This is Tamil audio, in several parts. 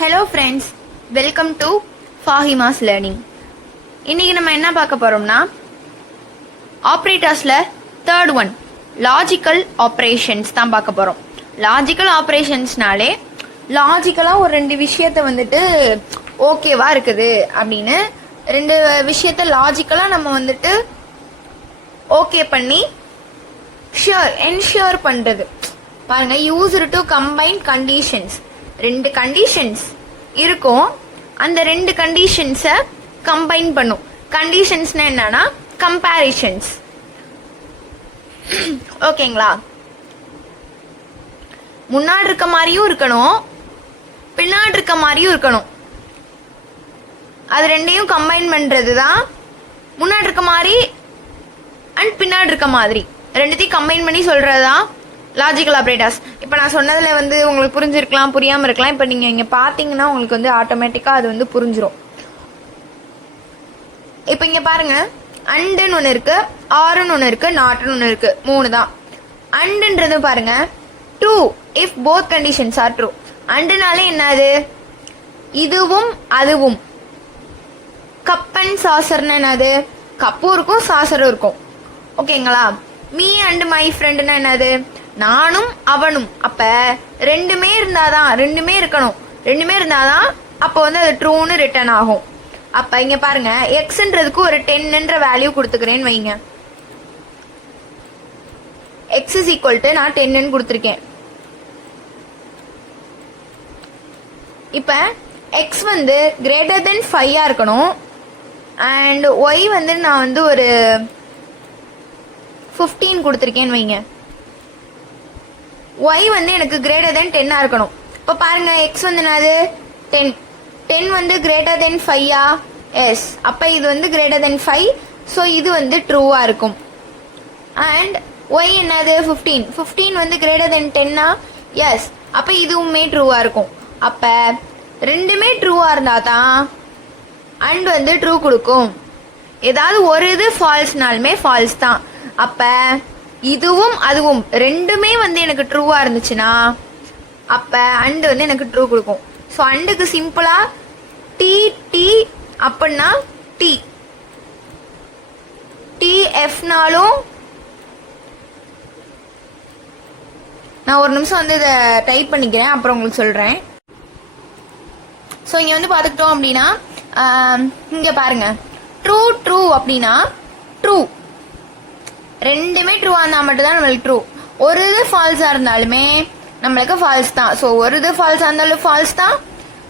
Hello friends, welcome to Fahima's learning. இன்னைக்கு நம்ம என்ன பார்க்க போறோம்னா ஆப்ரேட்டர்ஸ்ல தேர்ட் ஒன் லாஜிக்கல் ஆப்ரேஷன்ஸ் தான் பார்க்க போறோம். லாஜிக்கல் ஆப்ரேஷன்ஸ்னாலே லாஜிக்கலாக ஒரு ரெண்டு விஷயத்த வந்துட்டு ஓகேவா இருக்குது அப்படின்னு ரெண்டு விஷயத்த லாஜிக்கலாக நம்ம வந்துட்டு ஓகே பண்ணி என்ஷூர் பண்றது. பாருங்க, யூஸ்டு டு கம்பைன் கண்டிஷன்ஸ். ரெண்டு கண்டிஷன்ஸ் இருக்கும், அந்த ரெண்டு கண்டிஷன்ஸை கம்பைன் பண்ணும். கண்டிஷன்ஸ்னா என்னன்னா கம்பேரிஷன்ஸ். ஓகேங்களா? முன்னாடி இருக்க மாதிரியும் இருக்கணும், பின்னாடி இருக்க மாதிரியும் இருக்கணும். அது ரெண்டையும் கம்பைன் பண்றது தான் முன்னாடி இருக்க மாதிரி அண்ட் பின்னாடி இருக்க மாதிரி ரெண்டுத்தையும் கம்பைன் பண்ணி சொல்றதுதான் லாஜிக்கல் ஆப்ரேட்டர்ஸ். இப்போ நான் சொன்னதுல வந்து உங்களுக்கு புரிஞ்சிருக்கலாம், புரியாம இருக்கலாம். இப்போ நீங்க இங்க பாத்தீங்கன்னா உங்களுக்கு வந்து ஆட்டோமேட்டிக்கா அது வந்து புரிஞ்சிரும். இப்போ இங்க பாருங்க, அண்டுன்னு ஒன்று இருக்கு, ஆறுன்னு ஒன்று இருக்கு, நாட்டுன்னு ஒன்று இருக்கு. மூணு தான். அண்டுன்றது பாருங்க true if both conditions are true. அண்டுனாலே என்னது? இதுவும் அதுவும். கப் அண்ட் சாசர்னு என்னது? கப்பும் இருக்கும் சாசரும் இருக்கும். ஓகேங்களா? மீ அண்ட் மை ஃப்ரெண்டுன்னா என்னது? நானும் அவனும். அப்ப ரெண்டுமே இருந்தாதான், ரெண்டுமே இருக்கணும். ரெண்டுமே இருந்தாதான் அப்போ வந்து அது ட்ரூன்னு ரிட்டர்ன் ஆகும். அப்ப இங்க பாருங்க, எக்ஸ்ன்றதுக்கு ஒரு 10ன்ற வேல்யூ கொடுத்துக்கிறேன்னு வைங்க. எக்ஸ் இஸ் ஈக்குவல் டு நான் 10ன்னு கொடுத்துருக்கேன். இப்ப எக்ஸ் வந்து கிரேட்டர் தென் 5 இருக்கணும். அண்ட் ஒய் வந்து நான் வந்து ஒரு 15 கொடுத்துருக்கேன்னு வைங்க. y வந்து எனக்கு கிரேட்டர் தென் 10 இருக்கணும். இப்போ பாருங்க, x வந்து என்னது? 10. 10 வந்து கிரேட்டர் தென் 5 எஸ். அப்போ இது வந்து கிரேட்டர் தென் 5, ஸோ இது வந்து ட்ரூவா இருக்கும். அண்ட் y என்னது? 15. 15 வந்து கிரேட்டர் தென் 10 எஸ். அப்போ இதுவுமே ட்ரூவா இருக்கும். அப்போ ரெண்டுமே ட்ரூவா இருந்தா தான் அண்ட் வந்து ட்ரூ கொடுக்கும். ஏதாவது ஒரு இது ஃபால்ஸ்னாலுமே ஃபால்ஸ் தான். அப்ப இதுவும் அதுவும் ரெண்டுமே வந்து எனக்கு ட்ரூவா இருந்துச்சுன்னா அப்ப அண்ட் வந்து எனக்கு ட்ரூ கொடுக்கும். ஸோ அண்டுக்கு சிம்பிளா டி டி அப்படின்னா டி டி எஃப்னாலும். நான் ஒரு நிமிஷம் வந்து இதை டைப் பண்ணிக்கிறேன், அப்புறம் உங்களுக்கு சொல்றேன். ஸோ இங்க வந்து பார்த்துக்கிட்டோம் அப்படின்னா இங்க பாருங்க, ட்ரூ ட்ரூ அப்படின்னா ட்ரூ. ரெண்டுமே ட்ரூவா இருந்தா மட்டும் தான் நம்மளுக்கு ட்ரூ. ஒரு இது ஃபால்ஸா இருந்தாலுமே நம்மளுக்கு ஃபால்ஸ் தான். ஸோ ஒரு இது ஃபால்ஸா இருந்தாலும் ஃபால்ஸ் தான்,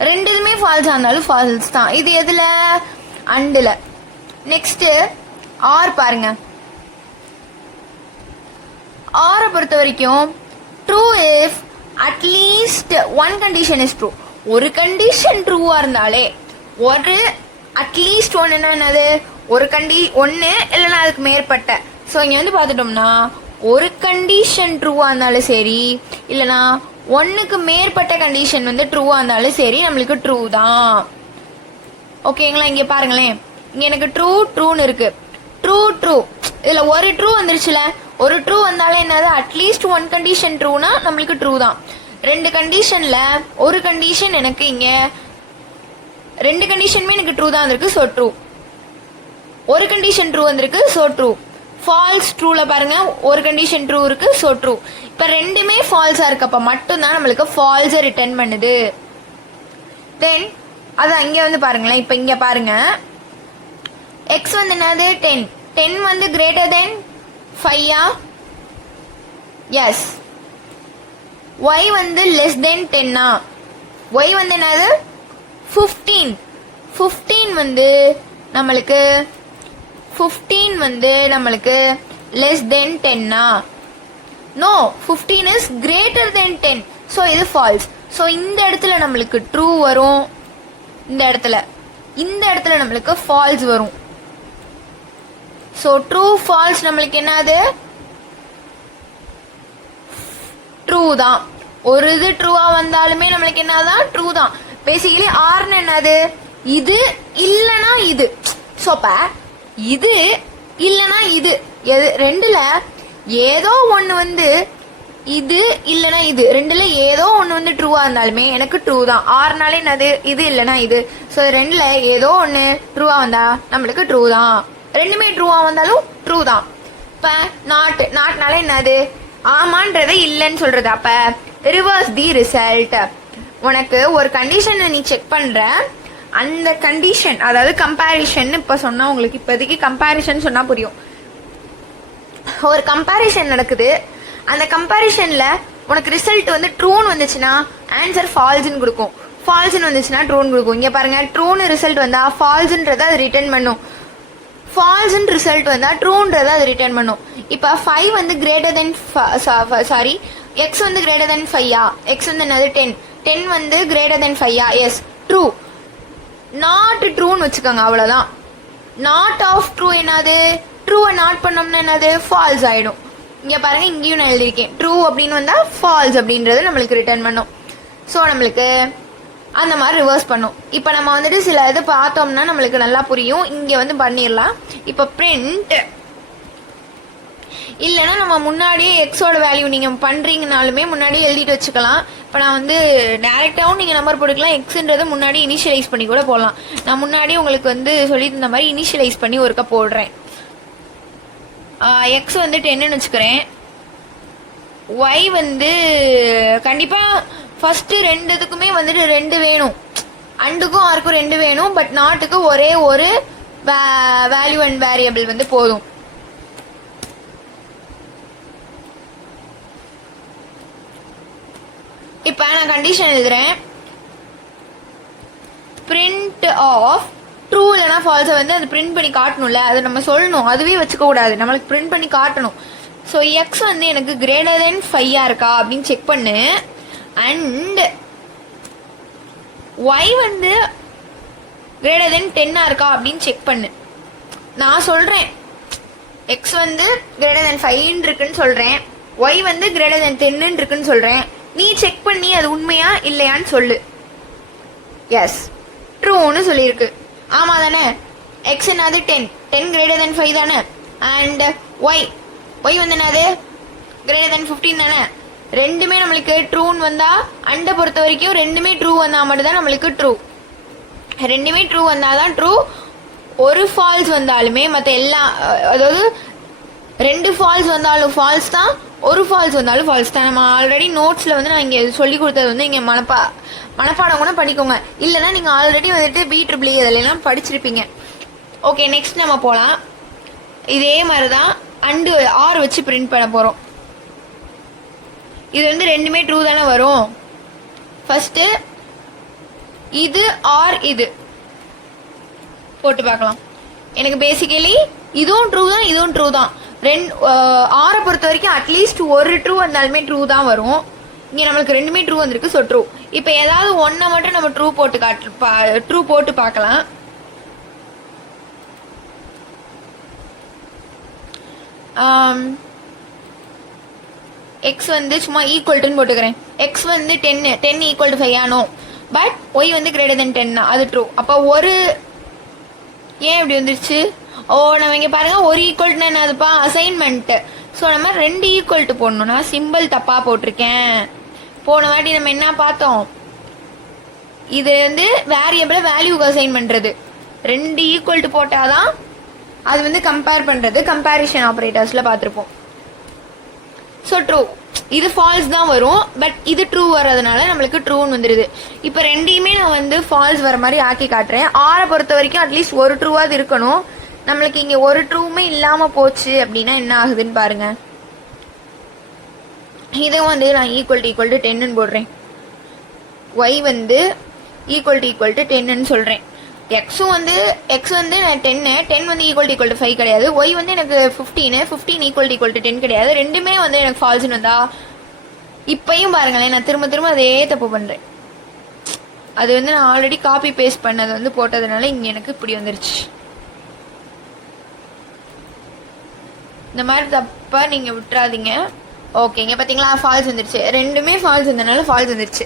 ரெண்டு இதுமே ஃபால்ஸா இருந்தாலும் ஃபால்ஸ் தான். இது எதுல? அண்டுல. நெக்ஸ்ட் ஆர் பாருங்க. ஆரை பொறுத்த வரைக்கும் true if at least one condition is true. ஒரு கண்டிஷன் ட்ரூவா இருந்தாலே, ஒரு அட்லீஸ்ட் ஒன்னுன்னா என்னது? ஒரு ஒன்னு இல்லைன்னா அதுக்கு மேற்பட்ட. ஸோ இங்க வந்து பார்த்துட்டோம்னா ஒரு கண்டிஷன் ட்ரூவா இருந்தாலும் சரி, இல்லைனா ஒன்னுக்கு மேற்பட்ட கண்டிஷன் வந்து ட்ரூவா இருந்தாலும் சரி, நம்மளுக்கு ட்ரூ தான். ஓகேங்களா? இங்க பாருங்களேன், இங்க எனக்கு ட்ரூ ட்ரூன்னு இருக்கு. ட்ரூ ட்ரூ இதுல ஒரு ட்ரூ வந்துருச்சுல. ஒரு ட்ரூ வந்தாலும் என்னது? அட்லீஸ்ட் ஒன் கண்டிஷன் ட்ரூனா நம்மளுக்கு ட்ரூ தான். ரெண்டு கண்டிஷன்ல ஒரு கண்டிஷன் எனக்கு இங்க ரெண்டு கண்டிஷனுமே எனக்கு ட்ரூ தான் வந்திருக்கு, ஸோ ட்ரூ. ஒரு கண்டிஷன் ட்ரூ வந்திருக்கு, ஸோ ட்ரூ. ஃபால்ஸ் ட்ரூல பாருங்க, ஒரு கண்டிஷன் ட்ரூ இருக்கு, ஸோ ட்ரூ. இப்ப ரெண்டுமே ஃபால்ஸா இருக்கப்ப மட்டும்தான் நம்மளுக்கு ஃபால்ஸை ரிட்டர்ன் பண்ணுது. தென் அது அங்கே வந்து பாருங்களேன். இப்ப இங்க பாருங்க, எக்ஸ் வந்து என்னது? 10. 10 வந்து கிரேட்டர் தென் 5 எஸ். ஒய் வந்து லெஸ் தென் 10 ஒய் வந்து என்னது? 15. 15 வந்து நம்மளுக்கு 15 வந்து நம்மளுக்கு less than 10 no, 15 is greater than 10. So இது ஃபால்ஸ். ஸோ இந்த இடத்துல நம்மளுக்கு ட்ரூ வரும், இந்த இடத்துல நம்மளுக்கு ஃபால்ஸ் வரும். ஸோ ட்ரூ ஃபால்ஸ் நம்மளுக்கு என்னது? ட்ரூ தான். ஒரு இது ட்ரூவா வந்தாலுமே நம்மளுக்கு என்னதான்? ட்ரூ தான். பேசிக்கலி ஆர்னு என்னது? இது இல்லனா இது. சோப்ப இது இல்லனா இது, ரெண்டுல ஏதோ ஒன்னு வந்து இது இல்லைன்னா இது ரெண்டுல ஏதோ ஒன்று வந்து ட்ரூவா இருந்தாலுமே எனக்கு ட்ரூ தான். ஆறுனாலே என்னது, இது இல்லைன்னா இது. ஸோ ரெண்டுல ஏதோ ஒன்று ட்ரூவா வந்தா நம்மளுக்கு ட்ரூ தான். ரெண்டுமே ட்ரூவா வந்தாலும் ட்ரூ தான். இப்போ நாட்னால என்னது, ஆமான்றது இல்லைன்னு சொல்றது. அப்ப ரிவர்ஸ் தி ரிசல்ட். உனக்கு ஒரு கண்டிஷனை நீ செக் பண்ற, அந்த கண்டிஷன் அதாவது கம்பேரிஷன். இப்ப சொன்னா உங்களுக்கு இப்போதைக்கு கம்பேரிஷன் சொன்னா புரியும். ஒரு கம்பேரிஷன் நடக்குது, அந்த கம்பேரிஷன்ல உனக்கு ரிசல்ட் வந்து ட்ரூன்னு வந்துச்சுன்னா ஆன்சர் ஃபால்ஸ்ன்னு கொடுக்கும், ஃபால்ஸ்ன்னு வந்துச்சுன்னா ட்ரூன்னு கொடுக்கும். இங்க பாருங்க, ட்ரூன்னு ரிசல்ட் வந்தா ஃபால்ஸ்ன்றதை அது ரிட்டர்ன் பண்ணும், ஃபால்ஸ்ன்னு ரிசல்ட் வந்தா ட்ரூன்றதை அது ரிட்டர்ன் பண்ணும். இப்போ 5 வந்து கிரேட்டர் தென் சாரி எக்ஸ் வந்து கிரேட்டர் தென் 5யா, எக்ஸ் வந்து என்னது 10, 10 வந்து கிரேட்டர் தென் 5யா, எஸ் ட்ரூ. நாட் ட்ரூன்னு வச்சுக்கோங்க, அவ்வளோதான். நாட் ஆஃப் ட்ரூ என்னது, ட்ரூவை நாட் பண்ணோம்னா என்னது ஃபால்ஸ் ஆயிடும். இங்க பாருங்க, இங்கேயும் நான் எழுதியிருக்கேன் ட்ரூ அப்படின்னு வந்தா ஃபால்ஸ் அப்படின்றது நம்மளுக்கு ரிட்டர்ன் பண்ணும். ஸோ நம்மளுக்கு அந்த மாதிரி ரிவர்ஸ் பண்ணும். இப்போ நம்ம வந்துட்டு சில இது பார்த்தோம்னா நம்மளுக்கு நல்லா புரியும். இங்க வந்து பண்ணிடலாம். இப்போ பிரிண்ட் இல்லைன்னா நம்ம முன்னாடியே எக்ஸோட வேல்யூ நீங்க பண்றீங்கனாலுமே முன்னாடியே எழுதிட்டு வச்சுக்கலாம். இப்போ நான் வந்து டைரக்டாகவும் நீங்க நம்பர் போட்டுக்கலாம், எக்ஸ்ன்றதை முன்னாடி இனிஷியலைஸ் பண்ணி கூட போடலாம். நான் முன்னாடி உங்களுக்கு வந்து சொல்லி தந்த மாதிரி இனிஷியலைஸ் பண்ணி ஒருக்கா போடுறேன். எக்ஸ் வந்து 10ன்னு வச்சுக்கிறேன். ஒய் வந்து கண்டிப்பா ஃபர்ஸ்ட் ரெண்டுத்துக்குமே வந்துட்டு 2 வேணும், அண்டுக்கும் ஆருக்கும் 2 வேணும். பட் நாட்டுக்கு ஒரே ஒரு வேல்யூ அண்ட் வேரியபிள் வந்து போதும். இப்ப நான் கண்டிஷன் எழுதுறேன், பிரிண்ட் ஆஃப் ட்ரூ இல்லைனா ஃபால்ஸை வந்து அது பிரிண்ட் பண்ணி காட்டணும்ல, அதை நம்ம சொல்லணும், அதுவே வச்சுக்க கூடாது, நம்மளுக்கு பிரிண்ட் பண்ணி காட்டணும். ஸோ எக்ஸ் வந்து எனக்கு கிரேட்டர் தென் 5யா இருக்கா அப்படின்னு செக் பண்ணு. அண்ட் ஒய் வந்து கிரேட்டர் தென் 10ஆ இருக்கா அப்படின்னு செக் பண்ணு. நான் சொல்றேன் எக்ஸ் வந்து கிரேட்டர் தென் 5 இருக்குன்னு சொல்றேன், ஒய் வந்து கிரேட்டர் தென் 10 இருக்குன்னு சொல்றேன். நீ செக் பண்ணி அது உண்மையா இல்லையான்னு சொல்லு. எஸ் ட்ரூன்னு சொல்லியிருக்கு, ஆமா தானே. எக்ஸ் என்னது 10 கிரேட்டர் தென் 5 தானே. அண்ட் ஒய் வந்து என்னது கிரேட்டர் தென் 15 தானே. ரெண்டுமே நம்மளுக்கு ட்ரூன்னு வந்தா, அண்டை பொறுத்த வரைக்கும் ரெண்டுமே ட்ரூ வந்தா மட்டும் தான் நம்மளுக்கு ட்ரூ. ரெண்டுமே ட்ரூ வந்தாதான் ட்ரூ. ஒரு ஃபால்ஸ் வந்தாலுமே மற்ற எல்லா, அதாவது 2 ஃபால்ஸ் வந்தாலும் ஃபால்ஸ் தான், ஒரு ஃபால்ஸ் வந்தாலும் ஃபால்ஸ் தான். நம்ம ஆல்ரெடி நோட்ஸ்ல வந்து நான் இங்கே சொல்லி கொடுத்தது வந்து இங்கே மனப்பாடம் கூட படிக்கோங்க, இல்லைன்னா நீங்க ஆல்ரெடி வந்துட்டு BEEE இதெல்லாம் படிச்சிருப்பீங்க. ஓகே, நெக்ஸ்ட் நம்ம போலாம். இதே மாதிரிதான் அண்டு ஆர் வச்சு பிரிண்ட் பண்ண போறோம். இது வந்து ரெண்டுமே ட்ரூ தானே வரும். ஃபர்ஸ்ட் இது ஆர் இது போட்டு பார்க்கலாம். எனக்கு பேசிக்கலி இதுவும் ட்ரூ தான், இதுவும் ட்ரூ தான். ஆரை பொறுத்த வரைக்கும் அட்லீஸ்ட் ஒரு ட்ரூ வந்தாலுமே ட்ரூ தான் வரும். இங்க நம்மளுக்கு ரெண்டுமே ட்ரூ வந்திருக்கு, ஸோ ட்ரூ. இப்போ ஏதாவது ஒன்றை மட்டும் நம்ம ட்ரூ போட்டு பார்க்கலாம். எக்ஸ் வந்து சும்மா ஈக்குவல் டுன்னு போட்டுக்கிறேன். எக்ஸ் வந்து 10 ஈக்குவல் டு 5 ஆனோ, பட் ஒய் வந்து கிரேட்டர் தென் 10 அது ட்ரூ. அப்போ ஒரு ஏன் இப்படி வந்துருச்சு? ஓ, நம்ம இங்க பாருங்க, ஒரு ஈக்குவல் டு என்னதுப்பா அசைன்மெண்ட். ஸோ நம்ம 2 ஈக்குவல் டு போடணும்னா சிம்பிள் தப்பா போட்டிருக்கேன். போன வாட்டி நம்ம என்ன பார்த்தோம், இது வந்து வேரியபிள வேல்யூக்கு அசைன் பண்றது. 2 ஈக்குவல் டு போட்டாதான் அது வந்து கம்பேர் பண்றது, கம்பேரிஷன் ஆபரேட்டர்ஸ்ல பார்த்துருப்போம். So true. இது ஃபால்ஸ் தான் வரும், பட் இது ட்ரூ வர்றதுனால நம்மளுக்கு ட்ரூன்னு வந்துடுது. இப்போ ரெண்டையுமே நான் வந்து ஃபால்ஸ் வர மாதிரி ஆக்கி காட்டுறேன். ஆரை பொறுத்த வரைக்கும் அட்லீஸ்ட் ஒரு ட்ரூவாது இருக்கணும். நம்மளுக்கு இங்க ஒரு ட்ரூவுமே இல்லாம போச்சு அப்படின்னா என்ன ஆகுதுன்னு பாருங்க. இதை வந்து நான் ஈக்குவல் டு 10 போடுறேன், ஒய் வந்து ஈக்குவல் டு 10 சொல்றேன். எக்ஸும் வந்து எக்ஸ் வந்து 10 வந்து ஈக்குவல் டு 5 கிடையாது. ஒய் வந்து எனக்கு 15 ஈக்குவல் டு 10 கிடையாது. ரெண்டுமே வந்து எனக்கு ஃபால்ஸ்னு வந்தா, இப்பயும் பாருங்களேன், நான் திரும்ப அதே தப்பு பண்றேன். அது வந்து நான் ஆல்ரெடி காப்பி பேஸ்ட் பண்ணது வந்து போட்டதுனால இங்க எனக்கு இப்படி வந்துருச்சு. இந்த மாதிரி தப்பா நீங்க விட்டுறாதீங்க. ஓகேங்க, பாத்தீங்களா ஃபால்ஸ் வந்துருச்சு. ரெண்டுமே ஃபால்ஸ் வந்தனால ஃபால்ஸ் வந்துருச்சு.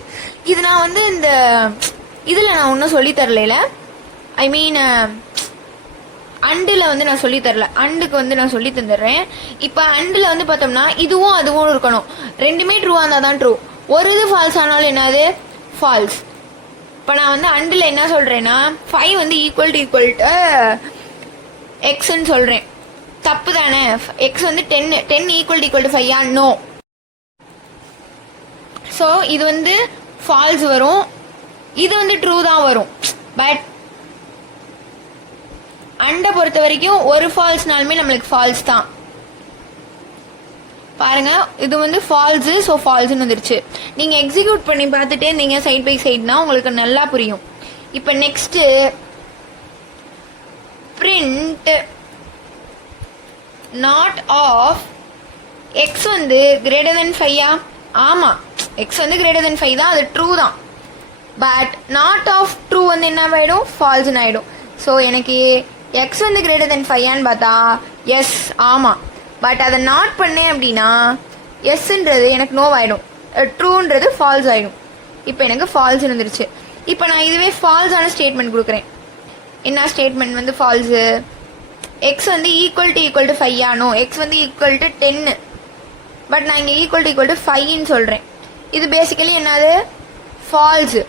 இது நான் வந்து இந்த இதுல நான் ஒன்றும் சொல்லி தரல. ஐ மீன் அண்டில் வந்து நான் சொல்லி தரல, அண்டுக்கு வந்து நான் சொல்லி தந்துடுறேன். இப்போ அண்டில் வந்து பார்த்தோம்னா இதுவும் அதுவும் இருக்கணும், ரெண்டுமே ட்ரூவாக இருந்தால் தான் ட்ரூ. ஒரு இது ஃபால்ஸ் ஆனாலும் என்னது ஃபால்ஸ். இப்போ நான் வந்து அண்டில் என்ன சொல்கிறேன்னா 5 வந்து ஈக்குவல் டு எக்ஸ்ன்னு சொல்கிறேன். தப்பு தானே? எக்ஸ் வந்து 10 ஈக்குவல் டு 5 நோ. ஸோ இது வந்து ஃபால்ஸ் வரும், இது வந்து ட்ரூ தான் வரும். பட் அண்டை பொறுத்த வரைக்கும் ஒரு ஃபால்ஸ்னாலுமே நம்மளுக்கு ஃபால்ஸ் தான். பாருங்க இது வந்து ஃபால்ஸு, ஸோ ஃபால்ஸ்னு வந்துருச்சு. நீங்கள் எக்ஸிக்யூட் பண்ணி பார்த்துட்டே இருந்தீங்க சைட் பை சைட்னா உங்களுக்கு நல்லா புரியும். இப்போ next print not of x வந்து கிரேட்டர் தென் 5. ஆமாம், எக்ஸ் வந்து கிரேட்டர் தென் 5 தான், அது ட்ரூ தான். பட் நாட் ஆஃப் ட்ரூ வந்து என்ன ஆகிடும், ஃபால்ஸ்னு ஆகிடும். ஸோ எனக்கு எக்ஸ் வந்து கிரேட்டர் தென் 5 பார்த்தா எஸ் ஆமாம். பட் அதை நாட் பண்ணேன் அப்படின்னா எஸ்ன்றது எனக்கு நோ ஆகிடும், ட்ரூன்றது ஃபால்ஸ் ஆகிடும். இப்போ எனக்கு ஃபால்ஸ் வந்துருச்சு. இப்போ நான் இதுவே ஃபால்ஸான ஸ்டேட்மெண்ட் கொடுக்குறேன். என்ன ஸ்டேட்மெண்ட் வந்து ஃபால்ஸு? எக்ஸ் வந்து ஈக்குவல் டு 5 நோ, எக்ஸ் வந்து ஈக்குவல் டு 10. பட் நான் இங்கே ஈக்குவல் டு 5ன்னு சொல்கிறேன். இது பேசிக்கலி என்னது ஃபால்ஸு.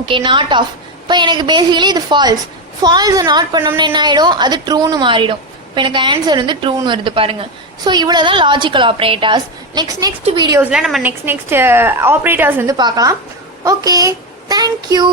Okay, not of. இப்போ எனக்கு பேசிக்கலி இது ஃபால்ஸ். ஃபால்ஸை நாட் பண்ணோம்னா என்ன ஆகிடும், அது ட்ரூன்னு மாறிடும். இப்போ எனக்கு ஆன்சர் வந்து ட்ரூன்னு வருது பாருங்கள். ஸோ இவ்வளோ தான் லாஜிக்கல் ஆப்ரேட்டர்ஸ். நெக்ஸ்ட் வீடியோஸில் நம்ம நெக்ஸ்ட் ஆப்ரேட்டர்ஸ் வந்து பார்க்கலாம். Okay, thank you.